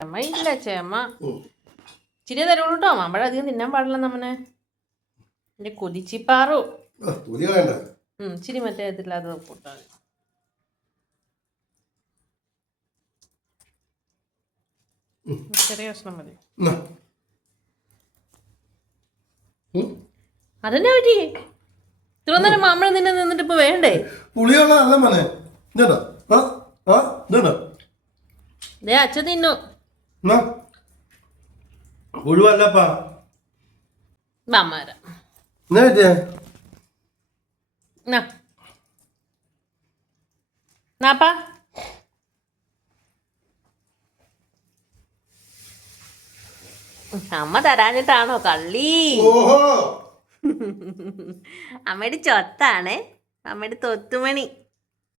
അമ്മ ഇല്ല ചേമ്മ ഇച്ചിരി തരുള്ളൂ കേട്ടോ മാമ്പഴ അധികം തിന്നാൻ പാടില്ല നമ്മനെ എന്റെ കൊതിച്ചിപ്പാറു ഇച്ചിരി മറ്റേ ഇതില്ലാതെ കൂട്ടാ ചെറിയ പ്രശ്നം മതി അതെന്നാ പറ്റി ഇത്ര നേരം മാമ്പഴം നിന്നെ നിന്നിട്ട് ഇപ്പൊ വേണ്ടേ അച്ഛൻ തിന്നു ഒഴിവല്ലപ്പാ മാമാര നാപ്പാ അമ്മ തരാഞ്ഞിട്ടാണോ കള്ളി അമ്മയുടെ ചൊത്താണേ അമ്മയുടെ തൊത്തുമണി